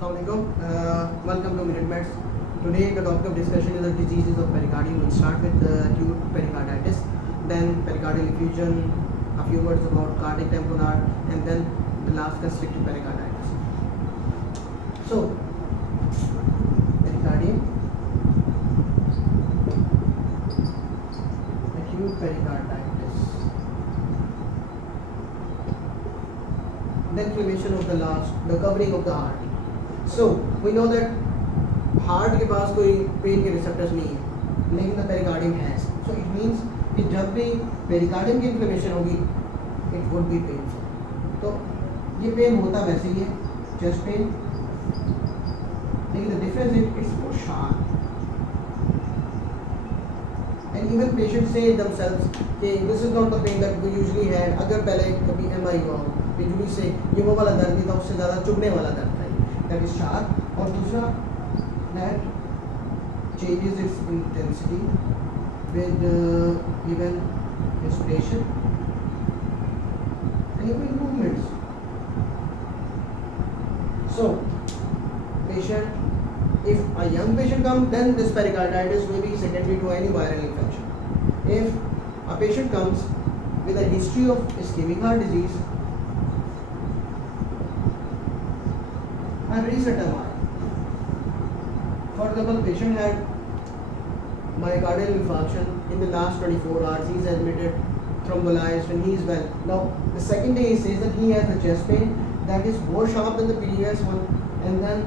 Assalamualaikum. Welcome to Minute Meds. Today the topic of discussion is the diseases of pericardium. We'll start with acute pericarditis, then pericardial effusion, a few words about cardiac tamponade, and then the last constrictive pericarditis. So, pericardium, acute pericarditis, the inflammation of the lungs, the covering of the heart. So we know that heart के पास कोई pen के receptors नहीं है, लेकिन the pericardium has. So it means कि जब भी pericardium की इन्फ्लेमेशन होगी इट वुड बी पेनफुल. तो ये पेन होता वैसे ही है, चेस्ट पेन, लेकिन the difference is it's more sharp. And even patient से themselves कि this is not the pain that we usually had. अगर पहले कभी एमआई हुआ हो, बिजली से ये वो वाला दर्द नहीं था, उससे ज़्यादा चुभने वाला दर्द था, दैट इज शार्प. और दूसरा that changes its intensity with even respiration and even movements. So, patient, if a young patient comes, then this pericarditis may be secondary to any viral infection. If a patient comes with a history of ischemic heart disease, and recent MRI. For example, the patient had myocardial infarction in the last 24 hours. He is admitted, thrombolized, and he is well. Now, the second day he says that he has a chest pain that is more sharp than the previous one, and then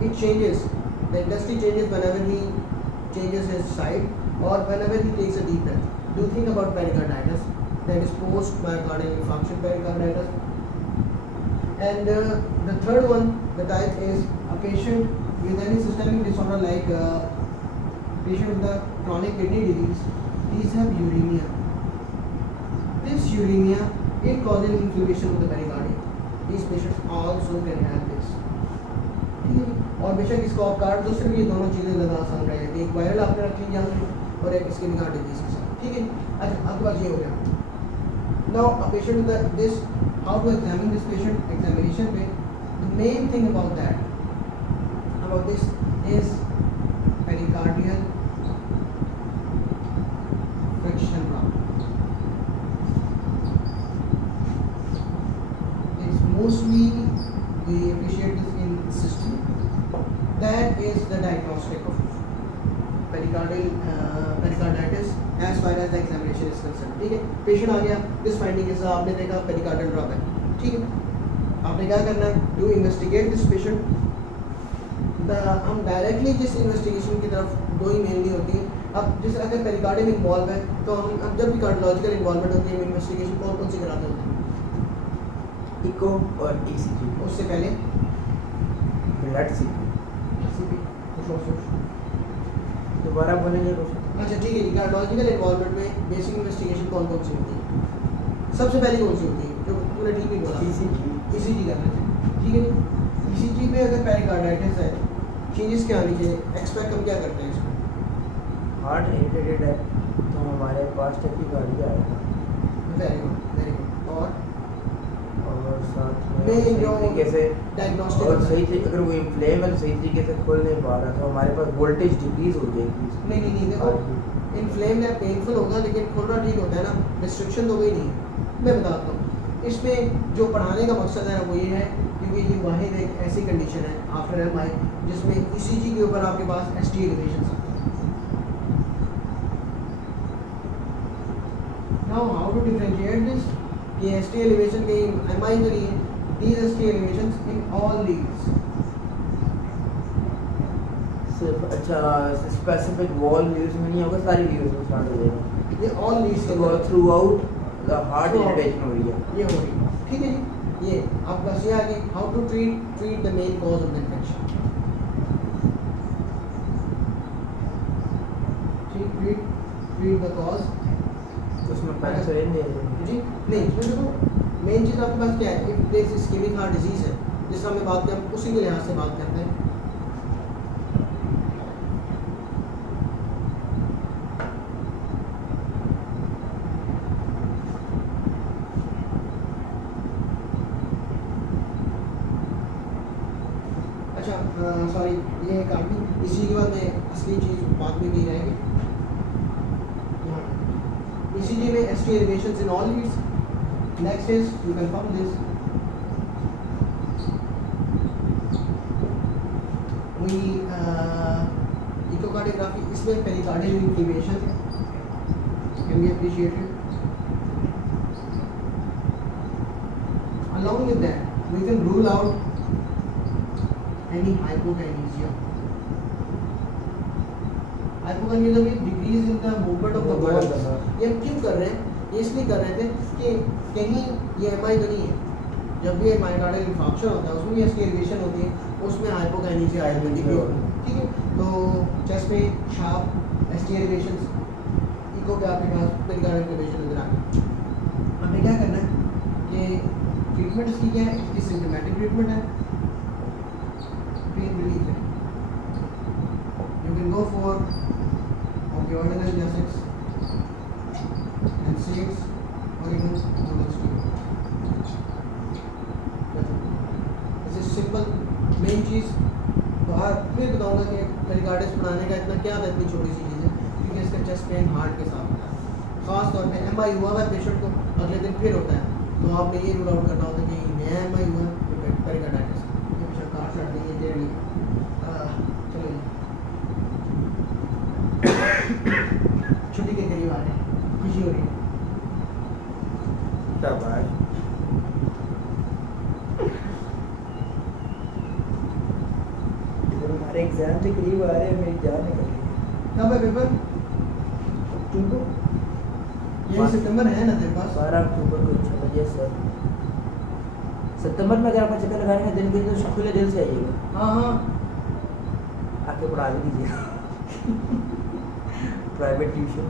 it changes. The intensity changes whenever he changes his side or whenever he takes a deep breath. Do you think about pericarditis? That is post-myocardial infarction pericarditis. And the third one, the type is a patient with any systemic disorder like patient with the chronic kidney disease. These have uremia. This uremia, it causes inflammation of the pericardium. These patients also can have this. और बेशक इसको आप काट दो, सिर्फ ये दोनों चीज़ें ज़्यादा आसान रह जाती है. एक वायरल आपने रख ली यहाँ पे और एक इस्केमिक हार्ट डिजीज के साथ. ठीक है. अच्छा, आपके पास ये हो गया. Now a patient with this, how to examine this patient? Examination पे the main thing about this is pericardial friction problem. It's mostly we appreciate this in system. That is the diagnostic of pericarditis as far as the examination is concerned. ठीक है. Patient आ गया, this finding के साथ आपने देखा pericardial drop है. ठीक है. आपने क्या करना है? Do investigate this patient. हम डायरेक्टली जिस इन्वेस्टिगेशन की तरफ दो ही मेनली होती है. अब जिस अगर पेरिकार्डियम इन्वॉल्व है तो हम जब भी कार्डियोलॉजिकल इन्वॉल्वमेंट होती है, इन्वेस्टिगेशन कौन सी कराते होते हैं? इको और ईसीजी. उससे पहले ब्लड सीपी. दोबारा बोलेंगे कुछ? अच्छा ठीक है. कार्डियोलॉजिकल इन्वॉल्वमेंट में बेसिक इन्वेस्टिगेशन कौन सी होती है? सबसे पहले कौन सी होती है? जो पूरा ठीक ही बोला, ईसीजी करना चाहिए. ठीक है. ईसीजी पे अगर पेरिकार्डाइटिस है, चेंजेस क्या आनी चाहिए? एक्सपेक्ट हम क्या करते हैं इसको? हार्ट इरिटेटेड है तो हमारे पास टैकीकार्डिया आएगा. Very good, very good. और साथ में में जो कैसे डायग्नोस्टिक और सही तरीके, अगर वो इन्फ्लेम है सही तरीके से खोल नहीं पा रहा तो हमारे पास वोल्टेज डिक्रीज हो जाएगी. नहीं देखो, इन्फ्लेम है, पेनफुल होगा, लेकिन खोलना ठीक होता है ना. रिस्ट्रिक्शन तो कोई नहीं है. मैं बताता हूँ. इसमें जो पढ़ाने का मकसद है वो ये है क्योंकि ये वाहिद एक ऐसी कंडीशन है आफ्टर एमआई जिसमें ईसीजी के ऊपर आपके पास एसटी एलिवेशन आते हैं. Now how to differentiate this? ये एसटी एलिवेशन के एमआई के लिए these ST elevations in all leads. सिर्फ अच्छा स्पेसिफिक वॉल लीड्स में नहीं होगा, सारी लीड्स में स्टार्ट हो जाएगा. ये ऑल लीड्स तो through out the heart irritation हो रही है. ये हो रही है. ठीक है जी. ये आपका से आगे how to treat the main cause of the infection. Treat the cause. उसमें पेनिसिलिन दे देंगे जी नहीं. इसमें देखो मेन चीज़ आपके पास क्या है? If this ischaemic heart disease है जिस हमने बात की, हम उसी के लिहाज से बात करते हैं. अच्छा सॉरी ये काट दी। इसी के बाद में असली चीज़ बाद में नहीं रहेगी। ECG में ST elevations in all leads. Next is to confirm this. We echocardiography इसमें pericardial inflammation can be appreciated. Along with that, we can rule out any hypokinesia. Hypokinesia means decrease in the movement of the valves. ये हम क्यों कर रहे हैं? ये इसलिए कर रहे थे कि कहीं ये MI तो नहीं है। जब भी मायोकार्डियल इंफार्क्शन होता है उसमें भी ST एलिवेशन होती है, उसमें हाइपोकाइनेसिया आयुर्वेदिक भी होती है। ठीक है, तो चेस्ट में शार्प ST एलिवेशंस, इको पे आपके पास पेरिकार्डियल इन्फ्लेमेशन नजर आ गई। हमें क्या करना है कि ट्रीटमेंट इसकी क्या है? इसकी सिम्टोमेटिक ट्रीटमेंट है, पेन रिलीफ है। You can go for opioid analgesics, NSAIDs or even oral steroids. This is simple main चीज़। तो आज फिर बताऊंगा कि पेरिकार्डियस बनाने का इतना क्या था, इतनी छोटी सी चीज़ है, क्योंकि इसका चेस्ट पेन हार्ट के साथ होता है। ख़ास तौर पे MI हुआ है पेशेंट को, अगले दिन फिर होता है, तो आपने ये रूल आउट करना होता है कि नया MI हुआ है तो पेरिकार्डाइटिस। ये पेशेंट कार्ड छाट देंगे देर नहीं। चलो छुट्टी के करीब आ रहे हैं, खुशी हो रही है। शाबाश। हमारे एग्जाम के करीब आ रहे हैं, मेरी जान निकल रही है। कब है पेपर? अक्टूबर? यही सितंबर है ना तेरे पास? 12 अक्टूबर को इंशाल्लाह। Yes sir. सितंबर में अगर आपका चक्कर लगाने का दिन के तो खुले दिल से आइएगा। हाँ हाँ, आके पढ़ा भी दीजिएगा। Private tuition.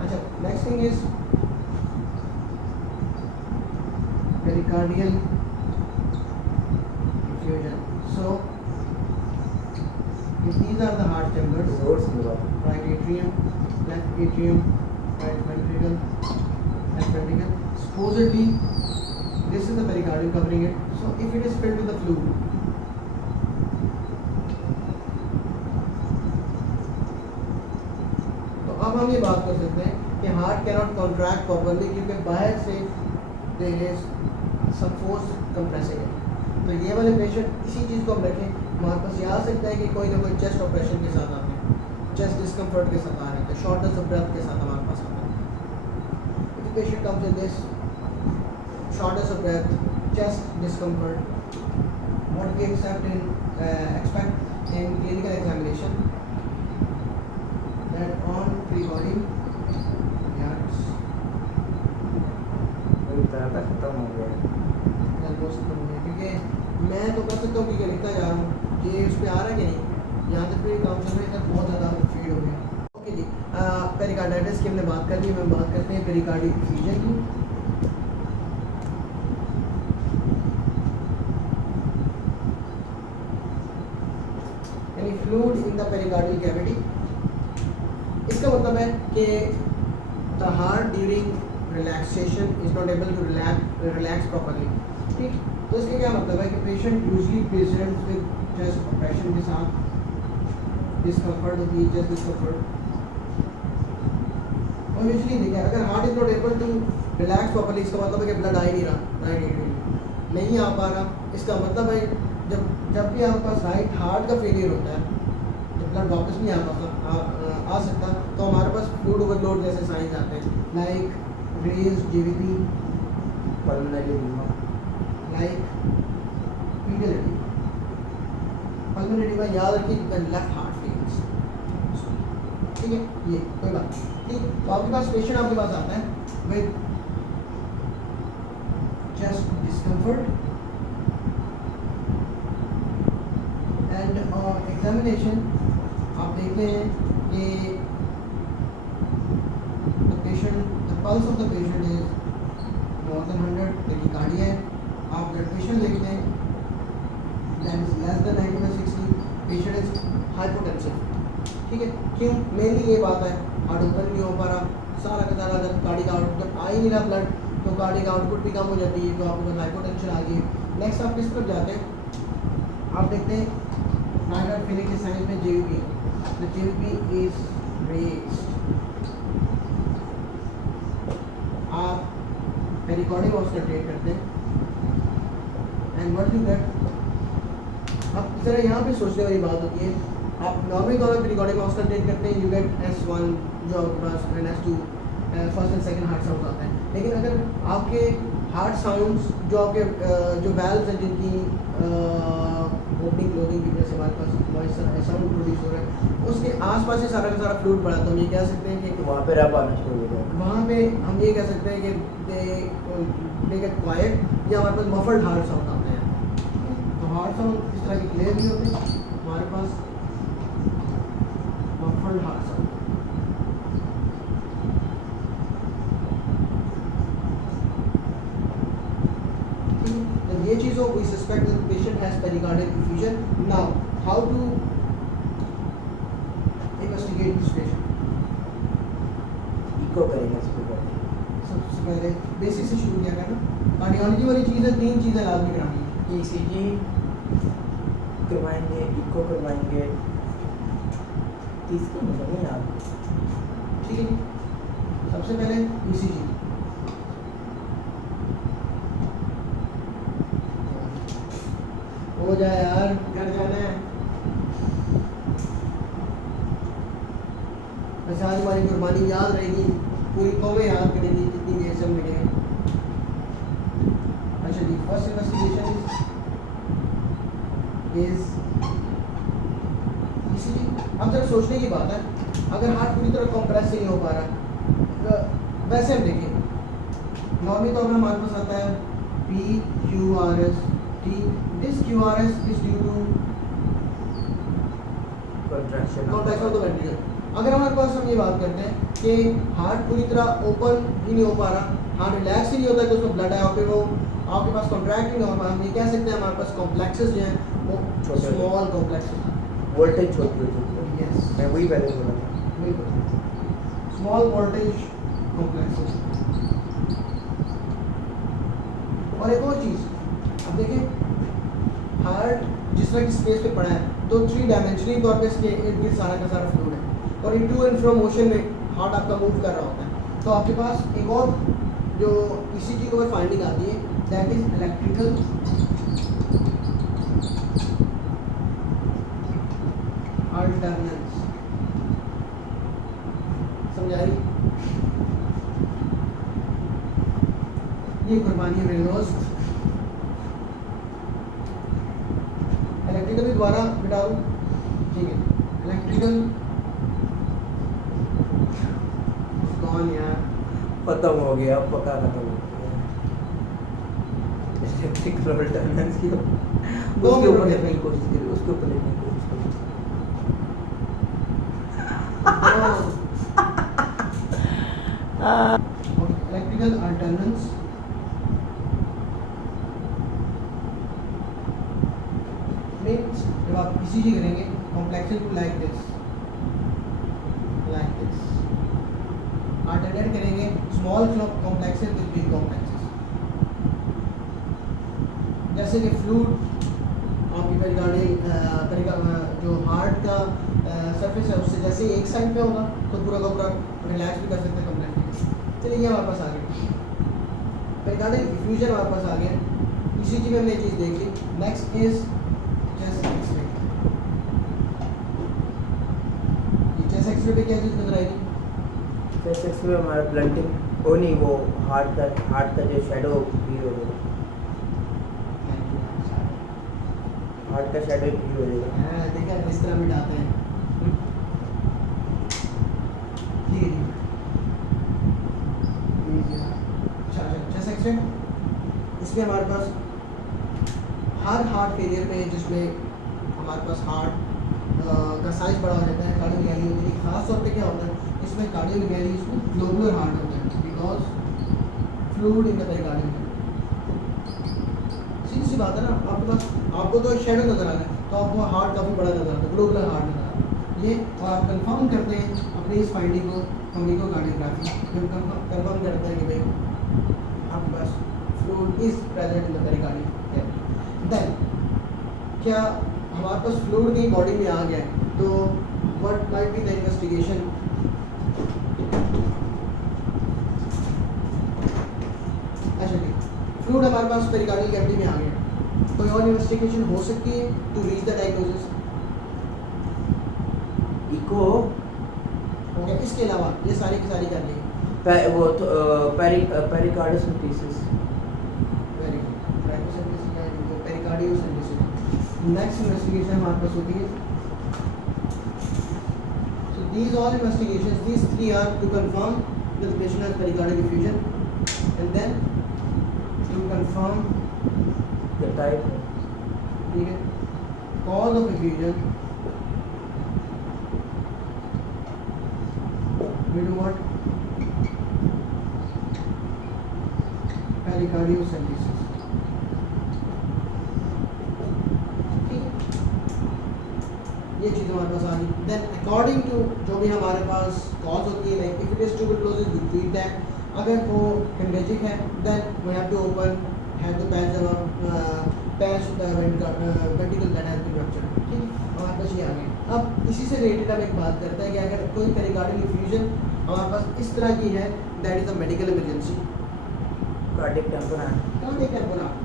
अच्छा, next thing is pericardial effusion. So if these are the heart chambers, right atrium, left atrium, right ventricle, left ventricle, supposedly this is the pericardium covering it. So if it is filled with the fluid, तो अब हम ये बात कर सकते हैं कि heart cannot contract properly क्योंकि बाहर से there is some force compressing है। तो ये वाले पेशेंट इसी चीज़ को हम रखें, हमारे पास ये आ सकता है कि कोई ना कोई चेस्ट ऑपरेशन के साथ आते हैं, चेस्ट डिस्कम्फर्ट के साथ आ रहे हैं, तो शॉर्टनेस ऑफ ब्रेथ के साथ हमारे पास आता है। If patient comes with this shortness of breath, chest discomfort, what we expect in clinical examination that on pre-body yards खत्म हो गया। almost खत्म हो गया, क्योंकि मैं तो कर सकता हूँ क्योंकि लिखता जा रहा हूँ, ये उस पर आ रहा है कि नहीं, यहाँ तक फिर काम चल रहा है, इधर बहुत ज़्यादा फीड हो गया। ओके जी, पेरिकार्डाइटिस की हमने बात कर ली, हम बात करते हैं पेरिकार्डियल इफ्यूजन की। यानी fluid in the pericardial cavity. इसका मतलब है कि the heart during relaxation is not able to relax properly. ठीक, तो इसका क्या मतलब है कि patient usually present with chest operation के साथ डिस्कम्फर्ट होती है, चेस्ट डिस्कम्फर्ट। और यूजली देखिए अगर heart is not able to relax properly, इसका मतलब है कि ब्लड आ ही नहीं रहा, राइट एट्रियम नहीं आ पा रहा। इसका मतलब है जब भी आपके पास राइट हार्ट का फेलियर होता है, जब ब्लड वापस नहीं आ सकता, तो हमारे पास फ्लूइड ओवरलोड जैसे साइंस आते हैं, like raised JVP, pulmonary oedema, like pedal oedema. Pulmonary oedema याद रखिए लेफ्ट हार्ट फेल्स। ठीक है, ये कोई बात नहीं। ठीक, तो आपके पास पेशेंट आपके पास आता है with chest discomfort and examination आप देखते हैं कि the pulse of the patient is more than 100, tachycardia है। आप ब्लड प्रेशर देखते हैं that is less than 90/60, patient is hypotensive। ठीक है, क्यों? मेनली ये बात है, हार्ट ओपन नहीं हो पा रहा, सारा का सारा जब कार्डिक आउट जब आ ही नहीं रहा ब्लड, तो कार्डियक आउटपुट भी कम हो जाती है, तो आपके पास हाइपोटेंशन आ गई। नेक्स्ट आप किस तरफ जाते हैं, आप देखते हैं राइट हार्ट फेलियर के साइंस में JVP, the JVP is raised. आप पेरिकार्डियम ऑस्कल्टेट करते हैं एंड व्हाट यू गेट, अब जरा यहाँ पे सोचने वाली बात होती है, आप नॉर्मली तौर पर पेरिकार्डियम ऑस्कल्टेट करते हैं, यू गेट S1 जो आपके पास and S2 first and second heart sound आता है। लेकिन अगर आपके हार्ट साउंड्स जो आपके जो वैल्व्स हैं जिनकी ओपनिंग क्लोजिंग की वजह से हमारे पास साउंड प्रोड्यूस हो रहा है, उसके आसपास से सारा का सारा फ्लूइड बढ़ा, तो हम ये कह सकते हैं कि वहाँ पे रैप आना शुरू हो गया, वहाँ पे हम ये कह सकते हैं कि दे गेट क्वाइट या हमारे पास मफल्ड हार्ट साउंड आते हैं। तो हार्ट साउंड इस तरह के क्लियर नहीं होते, हमारे पास मफल्ड हार्ट साउंड। जब ये चीज़ हो, we suspect that the patient has pericardial effusion. Now how to investigate this patient, echo करेंगे इसको। सबसे पहले बेसिक से शुरू किया करना, कार्डियोलॉजी वाली चीज़ें 3 चीज़ें लाजमी करानी है, ECG करवाएंगे, इको करवाएंगे, तीसरी मुझे नहीं याद। ठीक है जी। सबसे पहले ECG, हो जाए यार, घर जाना है। वैसे आज हमारी कुर्बानी याद रहेगी, पूरी कौमें याद करेगी कितनी देर से हम मिले हैं। अच्छा जी, फर्स्ट इन्वेस्टिगेशन इज ECG। अब जरा सोचने की बात है, अगर हार्ट पूरी तरह कंप्रेस नहीं हो पा रहा, तो वैसे हम देखें नॉर्मली तौर पर हमारे पास आता है PQRS। This QRS is due to contraction of the ventricle। अगर हमारे पास हम ये बात करते हैं कि हार्ट पूरी तरह ओपन ही नहीं हो पा रहा, हार्ट रिलैक्स ही नहीं होता कि उसमें ब्लड आया, फिर वो आपके पास कॉन्ट्रैक्ट ही नहीं हो पा रहा, हम ये कह सकते हैं हमारे पास कॉम्प्लेक्सेस जो हैं वो स्मॉल कॉम्प्लेक्सेस, वोल्टेज छोटी होती है। यस मैं वही पहले बोला था। बिल्कुल, स्मॉल वोल्टेज कॉम्प्लेक्सेस। और एक और चीज़, अब देखिए हार्ट जिस तरह की स्पेस पे पड़ा है, तो 3 डायमेंशनली तौर पे इसके इर्द गिर्द सारा का सारा फ्लूइड है, और इन टू एंड फ्रो मोशन में हार्ट आपका मूव कर रहा होता है। तो आपके पास एक और जो ECG के ऊपर फाइंडिंग आती है, दैट इज इलेक्ट्रिकल अल्टरनेंस। समझाई ये कुर्बानी है मेरे दोस्त। इलेक्ट्रिकल दोबारा बिठा दूँ, ठीक है। इलेक्ट्रिकल कौन यार, खत्म हो गया, पक्का खत्म हो गया। इलेक्ट्रिकल अल्टरनेंस की उसके ऊपर लेने की कोशिश करी, उसके ऊपर लेने की कोशिश करी। इलेक्ट्रिकल अल्टरनेंस मीन्स जब आप ECG करेंगे, complexion too like this, alternate करेंगे small complexes with big complexes. जैसे कि फ्लूइड आपकी पेरिकार्डियल जो हार्ट का सरफेस है उससे जैसे एक साइड पे होगा तो पूरा का पूरा रिलैक्स भी कर सकते हैं, कम्प्लेक्स। चलिए ये हमारे पास आ गया, पेरिकार्डियल इफ्यूजन हमारे पास आ गया, ECG में हमने ये चीज़ देख ली। Next is chest x-ray. Chest x-ray पे क्या चीज़ नजर आएगी? चेस्ट एक्सरे में हमारा ब्लंटिंग हो नहीं, वो हार्ट का जो शैडो भी हो जाएगा, हार्ट का शैडो भी हो जाएगा। हाँ देखा, इस तरह मिटाते हैं। ठीक है जी। अच्छा चेस्ट एक्सरे, इसमें हमारे पास हर हार्ट फेलियर में जिसमें हमारे पास हार्ट का साइज बड़ा हो जाता है, कार्डियोमेगाली होती है। खास तौर पे क्या होता है इसमें कार्डियोमेगाली, इसमें ग्लोबुलर हार्ट होता है because fluid in the pericardium. सीधी सी बात है ना, आपके पास आपको तो शैडो नजर आ रहा है तो आपको हार्ट काफ़ी बड़ा नजर आता है, ग्लोबुलर हार्ट नजर आता है ये। और आप कंफर्म करते हैं अपनी इस फाइंडिंग को फ्रॉम इकोकार्डियोग्राफी, जब कंफर्म करते हैं कि भाई आपके पास fluid is present in the pericardium cavity. Then क्या हमारे पास फ्लूइड की बॉडी में आ गया है, तो what might be the investigation. अच्छा ठीक, फ्लूइड हमारे पास पेरिकार्डियल कैविटी में आ गया, कोई और इन्वेस्टिगेशन हो सकती है to reach the diagnosis. Echo okay, इसके अलावा ये सारी की सारी कर ली। वो तो pericardiocentesis. Very good, pericardiocentesis. Next investigation हमारे पास होती है। So these all investigations, these three are to confirm that the patient has pericardial effusion, and then to confirm the type ठीक है cause of effusion. We do what? Pericardiocentesis. ठीक है, ये चीज़ हमारे पास आ गई। देन अकॉर्डिंग टू जो भी हमारे पास कॉज होती है, like if it is tuberculosis we treat that. अगर वो हेमरेजिक है then we have to open have to patch the ventricle that has been ruptured. ठीक है, हमारे पास ये आ गया। अब इसी से रिलेटेड हम एक बात करते हैं कि अगर कोई पेरिकार्डियल इफ्यूजन हमारे पास इस तरह की है, that is a medical emergency. Cardiac tamponade. Cardiac tamponade.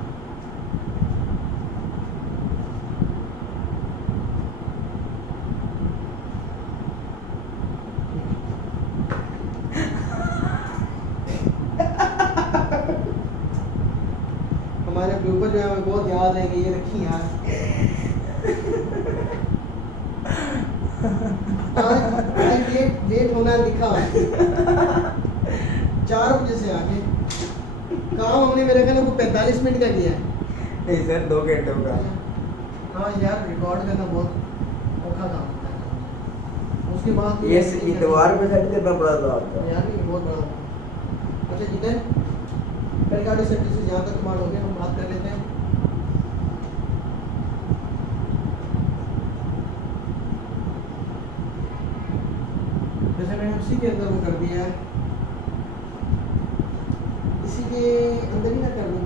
हमारे ब्लूपर जो है हमें बहुत याद रहेंगे, ये रखी यार। लेट होना लिखा हुआ है 4 बजे से आके काम हमने मेरे ख्याल में 45 मिनट का किया है। नहीं सर 2 घंटों का। हाँ यार, रिकॉर्ड करना बहुत औखा काम होता है। उसके बाद ये इतवार पे सेट करना पड़ा था आपको। यार ये बहुत बड़ा होता है। अच्छा जिधर पेरिकार्डियोसेंटेसिस यहाँ तक कमाल हो गया, हम बात कर लेते हैं। जैसे मैंने उसी के अंदर वो कर दिया है, इसी के अंदर ही ना कर दूँ,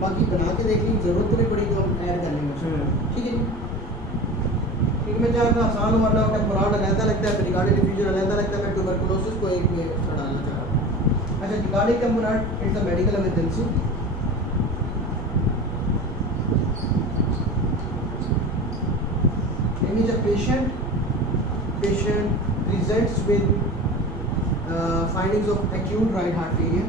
बाकी बना के देखने की जरूरत नहीं पड़ी तो हम ऐड कर लेंगे। ठीक है, क्योंकि मैं चाहता आसान हो, वरना टेम्पोरल अलहदा लगता है, पेरिकार्डियल डिफ्यूजन अलहदा लगता है, मैं ट्यूबरकुलोसिस को एक में डालना चाह रहा हूँ। अच्छा, cardiac temporal it's a medical emergency. In which a patient presents with findings of acute right heart failure.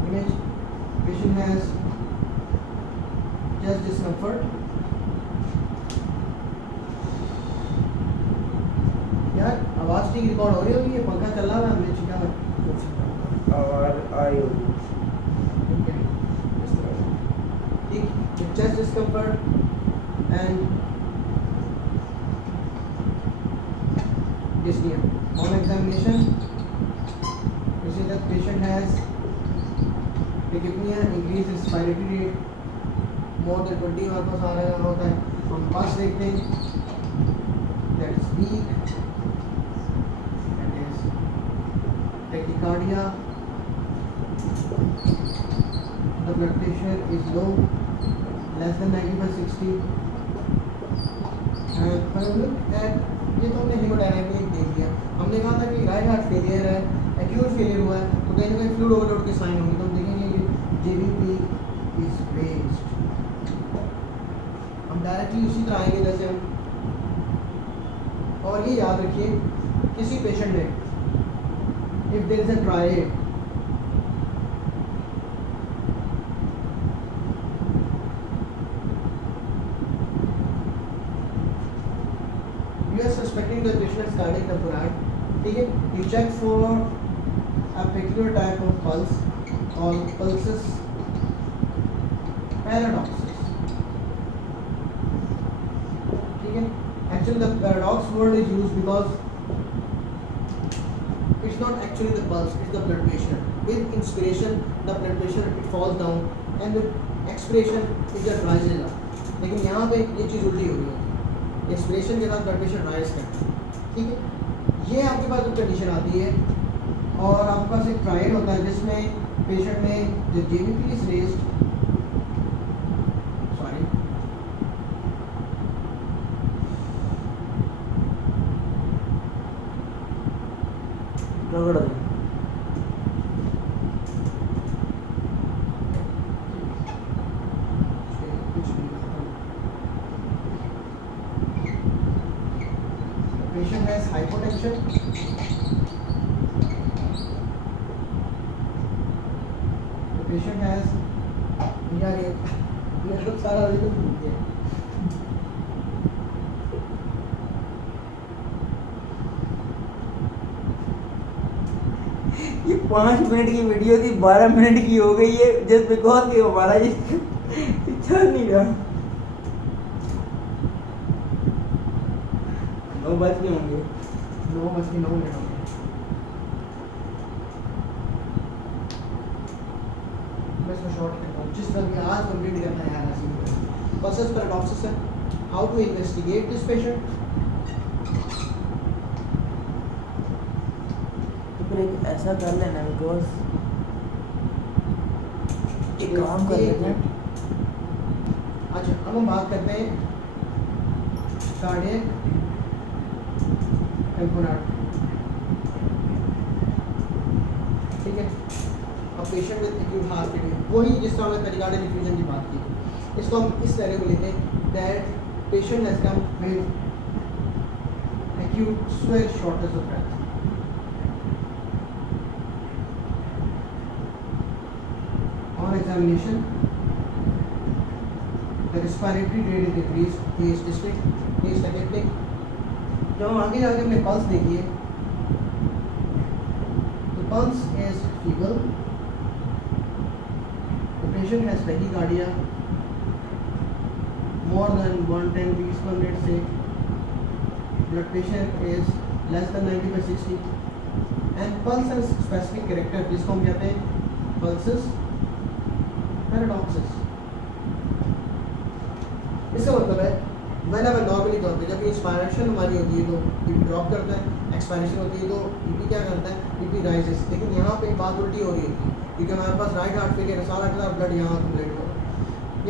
In which patient has chest discomfort. यार आवाज़ ठीक रिकॉर्ड हो रही होगी, ये पंखा चल रहा है, हमने छिका है और आई होगी। ठीक, chest discomfort and dyspnea. On examination, we see that patient has tachypnea, increased respiratory rate, more than 20 हमारे पास आ रहा होता है। हम पास देखते हैं, that is weak, that is tachycardia, the blood pressure is low, less than 90/60, and when we look at ये तो हमने हेमोडायनामिक देख लिया। हमने कहा था कि राइट हार्ट फेलियर है, एक्यूट फेलियर हुआ है, तो कहीं ना कहीं फ्लूइड ओवरलोड के साइन होंगे। तो हम देखेंगे कि JVP इज रेज्ड। हम डायरेक्टली उसी तरह आएंगे जैसे हम, और ये याद रखिए किसी पेशेंट ने if there is a triad, you are suspecting the patient has cardiac tamponade, ठीक है, you check for a peculiar type of pulse called pulsus paradoxus, ठीक है। Actually the paradox word is used because it it's not actually the pulse, it's the blood pressure. With inspiration, the blood pressure it falls down, and with expiration it just rises up. लेकिन यहाँ पे ये चीज़ उल्टी हो रही होती है, inspiration के साथ ब्लड प्रेशर राइज करता है, ठीक है। ये आपके पास एक कंडीशन आती है, और आपके पास एक ट्रायल होता है जिसमें पेशेंट में जो JBP इज रेज्ड, सॉरी, रगड़ दे। patient has hypotension, the patient has यार ये सब सारा रिदम भूल गया। ये 5 मिनट की वीडियो थी, 12 मिनट की हो गई है, जस्ट बिकॉज कि हमारा ये चल नहीं रहा। 9 बज गए होंगे, 9:09 हो गए। मैं इसको शॉर्ट करता हूँ, जिस तरह भी आज कंप्लीट करना है यार ऐसी पल्सेस पैराडॉक्सिस है। How to investigate this patient? तो फिर एक ऐसा कर लेना, बिकॉज एक काम कर लेते हैं। अच्छा, अब हम बात करते हैं कार्डियक टेम्पोराट, ठीक है। अब patient with acute heart failure, वही जिस तरह हमने पेरिकार्डियल इन्फ्यूजन की बात की थी, इसको हम इस तरह में लेते हैं that patient has come with acute severe shortness of breath. On examination, the respiratory rate is decreased, he is dyspneic, he is tachypneic. जब हम आगे जाके अपने पल्स देखिए, the pulse is feeble, the patient has tachycardia more than 110 beats per minute say, blood pressure is less than 90/60, and pulse has specific character जिसको हम कहते हैं pulses पैराडॉक्सिस। इसका मतलब है whenever नॉर्मली तौर पे जब इंस्पायरेशन हमारी होती है तो बीपी ड्रॉप करता है, एक्सपायरेशन होती है तो बीपी क्या करता है, बीपी राइजेस। लेकिन यहाँ पे बात उल्टी हो रही होती है, क्योंकि हमारे पास राइट हार्ट फेलियर है, सारा का ब्लड यहाँ अक्यूमुलेट हो रहा है,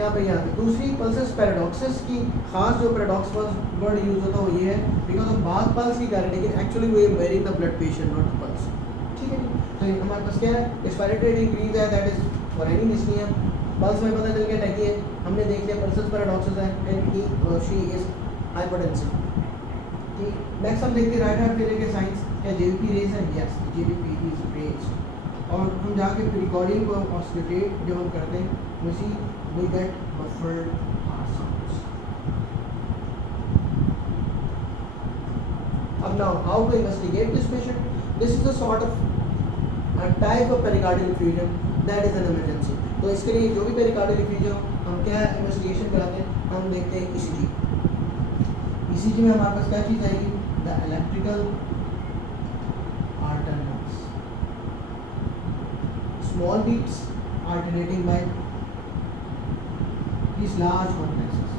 यहाँ पे यहाँ पे। दूसरी पल्सेस पैराडॉक्सिस की खास जो पैराडॉक्स वर्ड यूज होता है वो ये है, बिकॉज हम बात पल्स की कर रहे हैं लेकिन actually we are measuring the blood pressure not the pulse, ठीक है। तो हमारे पास क्या है, एक्सपायरेटरी रेट इंक्रीज है, that is for any dyspnoea. Pulse में पता चल गया टैकी है, हमने देख लिया पल्सेस पैराडॉक्सिस है, and he she is hypertensive, ठीक। नेक्स्ट हम देखते हैं राइट हार्ट फेलियर के साइंस, क्या JBP रेज है? Yes, JBP is raised. और हम जाके रिकॉर्डिंग को ऑसिलेट जब हम करते हैं, we see we get muffled heart sounds. अब now how to investigate this patient? This is a sort of a type of pericardial effusion that is an emergency। तो इसके लिए जो भी pericardial effusion हम क्या इन्वेस्टिगेशन कराते हैं, हम देखते हैं ECG। ECG में हमारे पास क्या चीज़ आएगी? The electrical alternance, small beats alternating by these large complexes,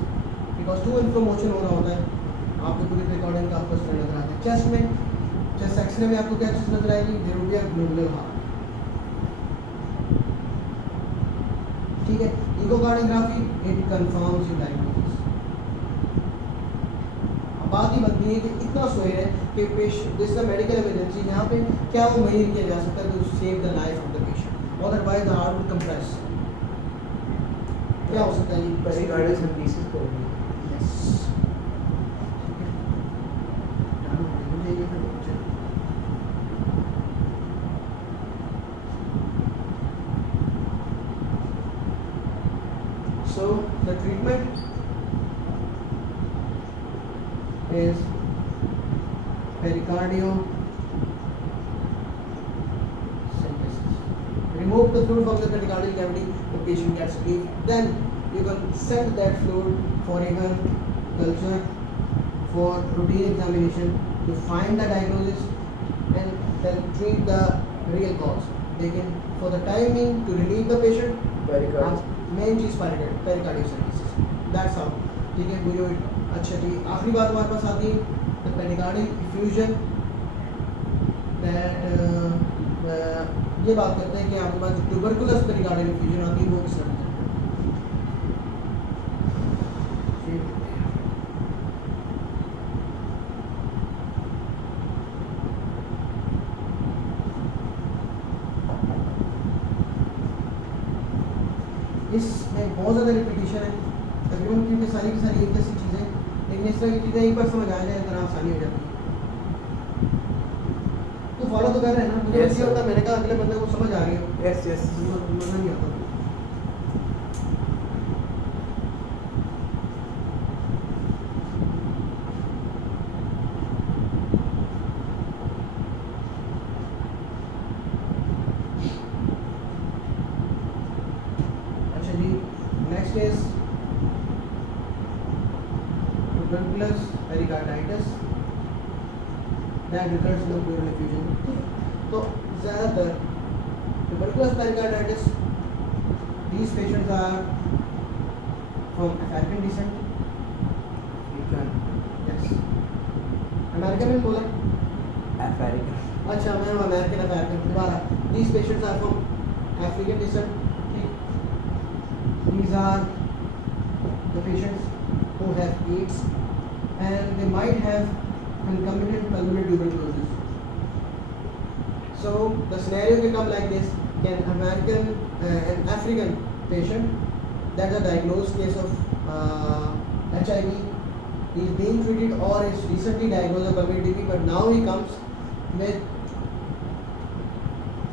because to and fro motion हो रहा होता है। आपको पूरी रिकॉर्डिंग का आपको स्टैंड नजर आता है। चेस्ट में, चेस्ट एक्सरे में आपको क्या चीज़ नजर आएगी? There will be a globular heart, ठीक है। Echocardiography it confirms your diagnosis. अब बात ही बनती है कि इतना सोए है कि patient this is medical emergency, यहाँ पे क्या वो मेजर किया जा सकता है to save the life of the patient, otherwise the heart will compress. क्या हो सकता है जी? पेरिकार्डियल सिंथेसिस को। Yes, so the treatment is pericardio synthesis. Remove the fluid from the pericardial cavity, the patient gets relief. Then you can send that fluid for either culture for routine examination to find the diagnosis, and then treat the real cause. लेकिन for the timing to relieve the patient, main cheese pericardial services, that's how. ठीक है, मुझे अच्छा ठीक. आखिरी बात हमारे पास आती है द पेरिकार्डियल इफ्यूजन. दैट ये बात करते हैं कि आपके पास ट्यूबरकुलस पेरिकार्डियल इफ्यूजन आती है वो किस तरह से. इसमें बहुत ज़्यादा रिपीटिशन है तकरीबन, क्योंकि सारी की सारी एक जैसी चीज़ें, लेकिन इस तरह की चीज़ें एक बार समझ आ जाए तो आसानी हो जाती है. तो फॉलो तो कर रहे हैं ना. मुझे ये होता, मैंने कहा अगले बंदे को समझ आ रही हो. Yes yes. मज़ा नहीं आता. Next is tuberculous pericarditis that recurs in the pleural effusion. तो ज़्यादातर tuberculous pericarditis, these patients are from African descent. Yes. American में बोला. African. अच्छा, मैं American दोबारा. These patients are from African descent. These are the patients who have AIDS and they might have concomitant pulmonary tuberculosis. So the scenario can come like this: an an African patient, that's a diagnosed case of HIV, he is being treated or is recently diagnosed with pulmonary TB, but now he comes with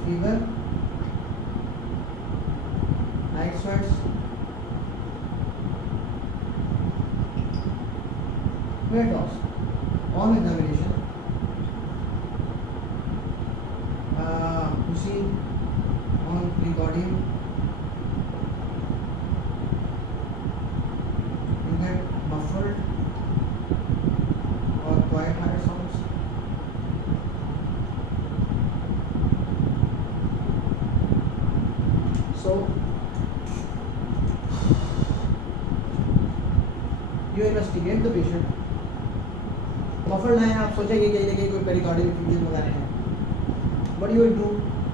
fever, night sweats, weight loss. On examination, you see on precordium, you get muffled or quiet heart sounds. So you investigate the patient. Muffle है, आप सोचेंगे कि ये कोई pericardial effusion वगैरह है. But you will do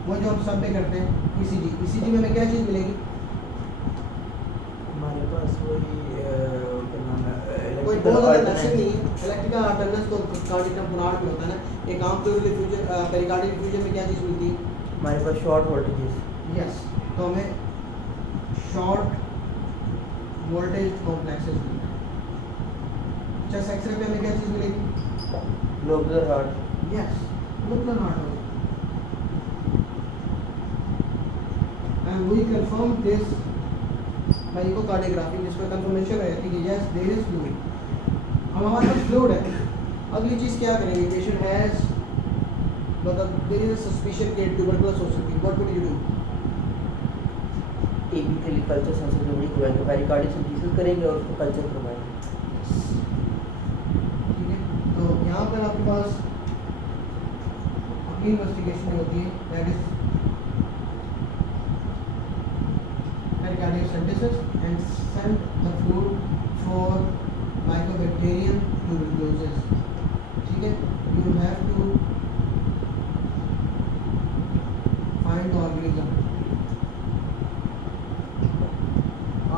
वो जो हम सब पे करते हैं, ईसीजी. ईसीजी में हमें क्या चीज़ मिलेगी? हमारे पास वही क्या नाम है, कोई बहुत ज़्यादा टेस्टिंग नहीं है. इलेक्ट्रिकल अटेंडेंस तो कार्डियक पुनार्ड में होता है ना. एक आम प्लूरल इफ्यूजन पेरिकार्डियल इफ्यूजन में क्या चीज़ मिलती है? हमारे पास शॉर्ट वोल्टेजेस. यस, तो हमें शॉर्ट वोल्टेज कॉम्प्लेक्सेस मिलते हैं. चेस्ट एक्सरे में हमें क्या चीज़ मिलेगी? Globular heart. Yes, globular heart. And we confirm this by echocardiography, जिसमें कंफर्मेशन रहती है कि yes there is fluid. हमारे पास फ्लूइड है. अगली चीज़ क्या करेंगे? पेशेंट हैज़, मतलब there is a suspicion कि ट्यूबरकुलोसिस हो सकती है. What would you do? Typically culture sensitivity provide, pericardial sensitivity करेंगे और उसको कल्चर प्रोवाइड. ठीक है, तो यहाँ पर आपके पास अपनी इन्वेस्टिगेशन होती है, that is cardiosynthesis and send the fluid for mycobacterium tuberculosis. ठीक है, you have to find the organism.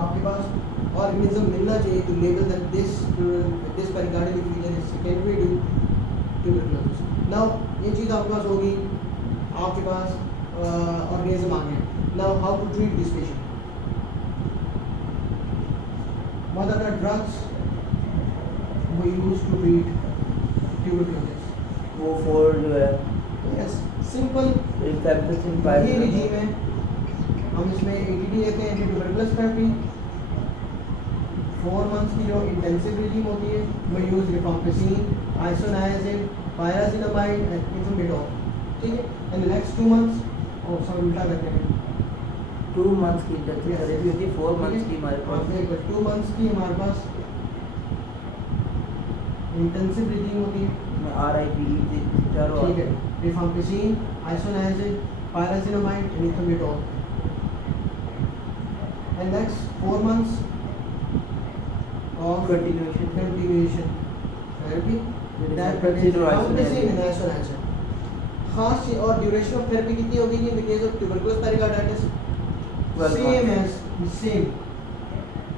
आपके पास organism मिलना चाहिए to label that this pericardial effusion is secondary to tuberculosis. Now ये चीज़ आपके पास होगी, आपके पास organism आ गया. Now how to treat this patient? What are the drugs we use to treat tuberculosis? वो four जो है Yes, simple. रिफैम्पिसिन ये regime है. हम इसमें ATD लेते हैं, एंटी-ट्यूबरकुलस थेरेपी. 4 months की जो इंटेंसिव regime होती है, we use rifampicin, isoniazid, pyrazinamide and ethambutol. ठीक है. And the next 2 months, और सब उल्टा करते हैं. 2 months की इंटेंसिव थेरेपी होती है, 4 months की हमारे पास 2 months की हमारे पास इंटेंसिव regime होती है. RIP चारों ठीक है. rifampicin, isoniazid, pyrazinamide, and ethambutol. And next 4 months of continuation therapy with that rifampicin and isoniazid. खास चीज और ड्यूरेशन ऑफ थेरेपी कितनी होगी in the case of tuberculous pericarditis? Same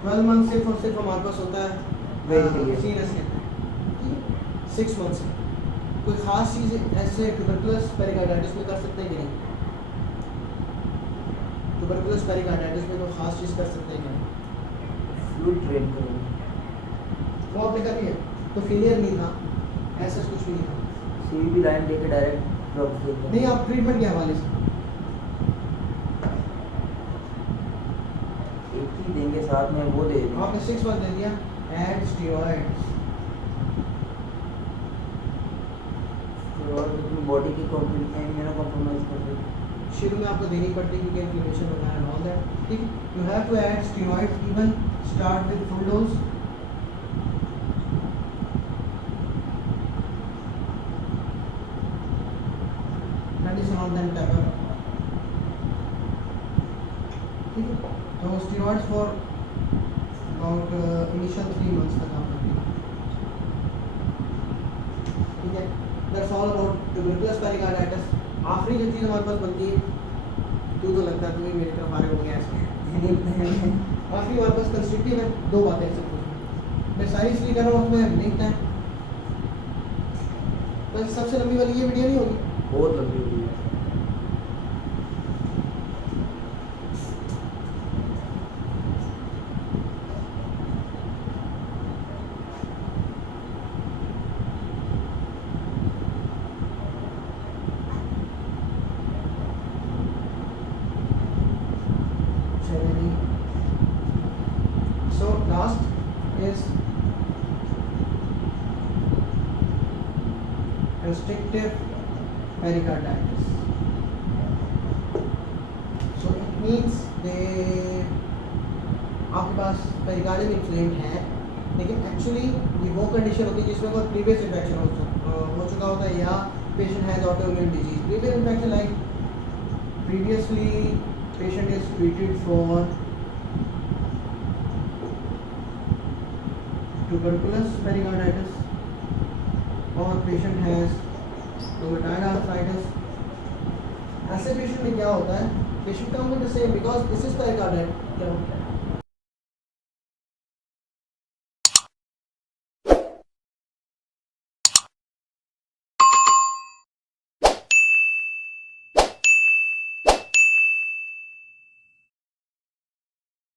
12 month सिर्फ हमारे पास होता है सीरियस के 6 मंथ से कोई खास चीज ऐसे ट्यूबरकुलस पेरिकार्डाइटिस में कर सकते हैं कि नहीं? ट्यूबरकुलस पेरिकार्डाइटिस में कोई खास चीज कर सकते हैं क्या? फ्लूइड ड्रेन करो वो आपने कर लिया तो फेलियर नहीं था, ऐसा कुछ भी नहीं था। सीवीपी लाइन लेके डायरेक्ट ड्रॉप देते नहीं, आप ट्रीटमेंट के हवाले से एक ही देंगे, साथ में वो दे देंगे। आपने 6 मंथ दे दिया, एड स्टेरॉइड्स और अपनी बॉडी की कॉम्प्रोमाइज कर देते। शुरू में आपको देनी पड़ती है क्योंकि इन्फ्लेमेशन वगैरह एंड ऑल दैट, ठीक है। You have to add steroids, even start with full dose. Prednisone then taper, ठीक है। तो steroids for about initial 3 months तक आप रखेंगे, ठीक है। That's all about tuberculous pericarditis. आखिरी जो चीज़ हमारे पास बनती है, तू तो लगता है तुम्हें मेरी तरफ आ रहे हो गया ऐसे। आखिरी हमारे पास कंस्ट्रक्टिव है, 2 बातें सब कुछ मैं सारी इसलिए कर रहा हूँ, उसमें लिंक है। तो सबसे लंबी वाली ये वीडियो नहीं होगी, बहुत लंबी हो गई है। So last is restrictive pericarditis. So it means आपके पास पेरिकार्डियम इन्फ्लेम्ड है, लेकिन एक्चुअली ये वो कंडीशन होती है जिसमें कोई प्रीवियस इन्फेक्शन हो चुका होता है, या patient has autoimmune disease. Previous infection like previously patient is treated for tuberculous pericarditis or patient has rheumatoid arthritis। ऐसे पेशेंट में क्या होता है, patient come with the same because this is pericarditis,